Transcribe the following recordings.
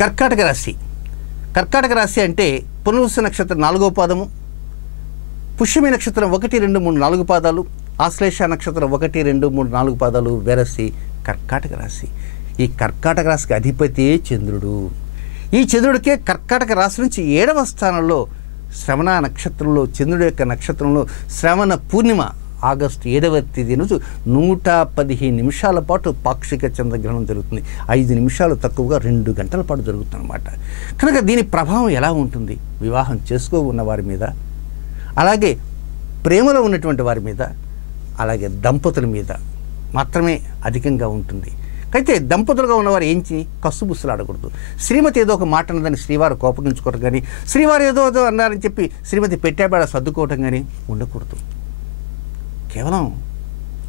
కర్కాటక రాశి. కర్కాటక రాశి అంటే పునర్వసు నక్షత్రం 4వ పాదము, పుష్యమి నక్షత్రం 1, 2, 3, 4 పాదాలు, ఆశ్లేష నక్షత్రం 1, 2, 3, 4 పాదాలు వెరసి కర్కాటక రాశి. ఈ కర్కాటక రాశికి అధిపతి చంద్రుడు. ఈ చంద్రుడికే కర్కాటక రాశి నుంచి 7వ స్థానంలో శ్రవణ నక్షత్రంలో, చంద్రుడి యొక్క నక్షత్రంలో శ్రవణ పూర్ణిమ ఆగస్టు 7వ తేదీ రోజు 115 నిమిషాల పాటు పాక్షిక చంద్రగ్రహణం జరుగుతుంది. 5 నిమిషాలు తక్కువగా 2 గంటల పాటు జరుగుతుంది అన్నమాట. కనుక దీని ప్రభావం ఎలా ఉంటుంది? వివాహం ఉన్న వారి మీద, అలాగే ప్రేమలో ఉన్నటువంటి వారి మీద, అలాగే దంపతుల మీద మాత్రమే అధికంగా ఉంటుంది. అయితే దంపతులుగా ఉన్నవారు ఏంచి కసుబుస్సులు ఆడకూడదు. శ్రీమతి ఏదో ఒక మాట అన్నదని శ్రీవారు కోపగించుకోవడం కానీ, శ్రీవారు ఏదో అన్నారని చెప్పి శ్రీమతి పెట్టాబేడ సర్దుకోవటం కానీ ఉండకూడదు. కేవలం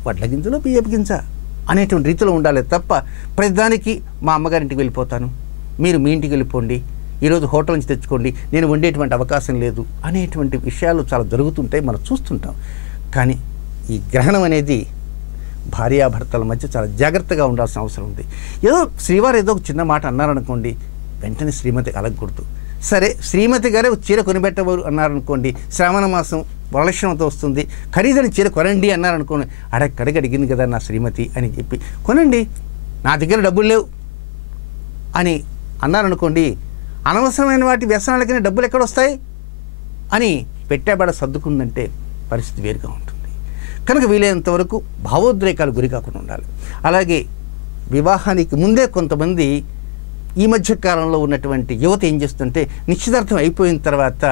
వడ్ల గింజలో బియ్యపు గింజ అనేటువంటి రీతిలో ఉండాలి తప్ప ప్రతిదానికి మా అమ్మగారింటికి వెళ్ళిపోతాను, మీరు మీ ఇంటికి వెళ్ళిపోండి, ఈరోజు హోటల్ నుంచి తెచ్చుకోండి, నేను వండేటువంటి అవకాశం లేదు అనేటువంటి విషయాలు చాలా జరుగుతుంటాయి, మనం చూస్తుంటాం. కానీ ఈ గ్రహణం అనేది భార్యాభర్తల మధ్య చాలా జాగ్రత్తగా ఉండాల్సిన అవసరం ఉంది. ఏదో శ్రీవారు ఏదో ఒక చిన్న మాట అన్నారనుకోండి, వెంటనే శ్రీమతికి అలగకూడదు. సరే, శ్రీమతి గారే చీర కొనిపెట్టవారు అన్నారనుకోండి, శ్రావణ మాసం వరలక్ష్మణతో వస్తుంది, ఖరీదైన చీర కొనండి అన్నారనుకోండి, అడగడికి అడిగింది కదా నా శ్రీమతి అని చెప్పి కొనండి, నా దగ్గర డబ్బులు లేవు అని అన్నారనుకోండి, అనవసరమైన వాటి వ్యసనాలకైనా డబ్బులు ఎక్కడ వస్తాయి అని పెట్టాబడ సర్దుకుందంటే పరిస్థితి వేరుగా ఉంటుంది. కనుక వీలైనంత వరకు భావోద్రేకాలు గురి కాకుండా ఉండాలి. అలాగే వివాహానికి ముందే కొంతమంది ఈ మధ్య కాలంలో ఉన్నటువంటి యువత ఏం చేస్తుంటే, నిశ్చితార్థం అయిపోయిన తర్వాత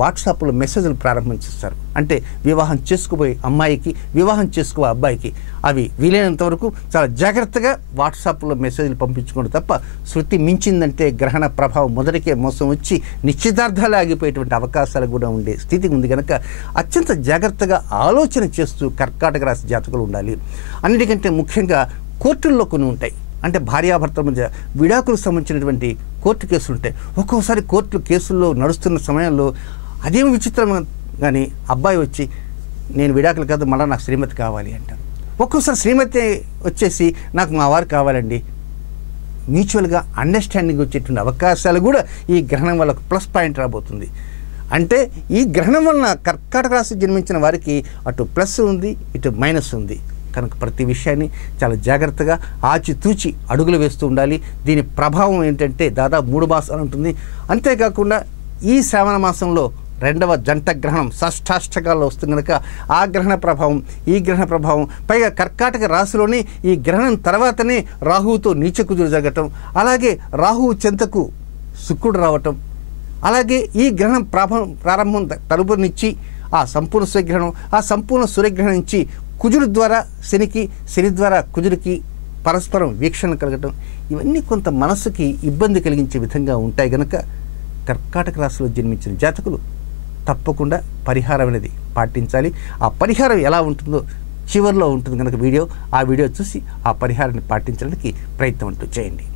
వాట్సాప్లో మెసేజ్లు ప్రారంభించేస్తారు. అంటే వివాహం చేసుకుపోయే అమ్మాయికి, వివాహం చేసుకో అబ్బాయికి అవి వీలైనంత వరకు చాలా జాగ్రత్తగా వాట్సాప్లో మెసేజ్లు పంపించుకోండి తప్ప శృతి మించిందంటే గ్రహణ ప్రభావం మొదటికే మోసం వచ్చి నిశ్చితార్థాలు ఆగిపోయేటువంటి అవకాశాలు కూడా ఉండే స్థితి ఉంది. కనుక అత్యంత జాగ్రత్తగా ఆలోచన చేస్తూ కర్కాటక రాశి జాతకులు ఉండాలి. అన్నిటికంటే ముఖ్యంగా కోర్టుల్లో కొన్ని ఉంటాయి. అంటే భార్యాభర్తల మధ్య విడాకులకు సంబంధించినటువంటి కోర్టు కేసులు ఉంటాయి. ఒక్కోసారి కోర్టు కేసుల్లో నడుస్తున్న సమయంలో అదేమి విచిత్రం కానీ అబ్బాయి వచ్చి నేను విడాకులు కాదు, మళ్ళీ నాకు శ్రీమతి కావాలి అంటారు. ఒక్కోసారి శ్రీమతి వచ్చేసి నాకు మా వారు కావాలండి. మ్యూచువల్గా అండర్స్టాండింగ్ వచ్చేటువంటి అవకాశాలు కూడా ఈ గ్రహణం వల్ల ప్లస్ పాయింట్ రాబోతుంది. అంటే ఈ గ్రహణం వలన కర్కాటక రాశి జన్మించిన వారికి అటు ప్లస్ ఉంది, ఇటు మైనస్ ఉంది. కనుక ప్రతి విషయాన్ని చాలా జాగ్రత్తగా ఆచితూచి అడుగులు వేస్తూ ఉండాలి. దీని ప్రభావం ఏంటంటే దాదాపు 3 మాసాలు ఉంటుంది. అంతేకాకుండా ఈ శ్రావణ మాసంలో 2వ జంట గ్రహణం షష్టాష్టకాల్లో వస్తుంది కనుక ఆ గ్రహణ ప్రభావం, ఈ గ్రహణ ప్రభావం, పైగా కర్కాటక రాశిలోని ఈ గ్రహణం తర్వాతనే రాహువుతో నీచకుజుడు జరగటం, అలాగే రాహువు చెంతకు శుక్రుడు రావటం, అలాగే ఈ గ్రహణం ప్రారంభం తలుపునిచ్చి ఆ సంపూర్ణ సూర్యగ్రహణం, ఆ సంపూర్ణ సూర్యగ్రహణం నుంచి కుజుడి ద్వారా శనికి, శని ద్వారా కుజుడికి పరస్పరం వీక్షణ కలగటం, ఇవన్నీ కొంత మనసుకి ఇబ్బంది కలిగించే విధంగా ఉంటాయి. కనుక కర్కాటక రాశిలో జన్మించిన జాతకులు తప్పకుండా పరిహారం అనేది పాటించాలి. ఆ పరిహారం ఎలా ఉంటుందో చివరిలో ఉంటుంది కనుక ఆ వీడియో చూసి ఆ పరిహారాన్ని పాటించడానికి ప్రయత్నం అంటూ చేయండి.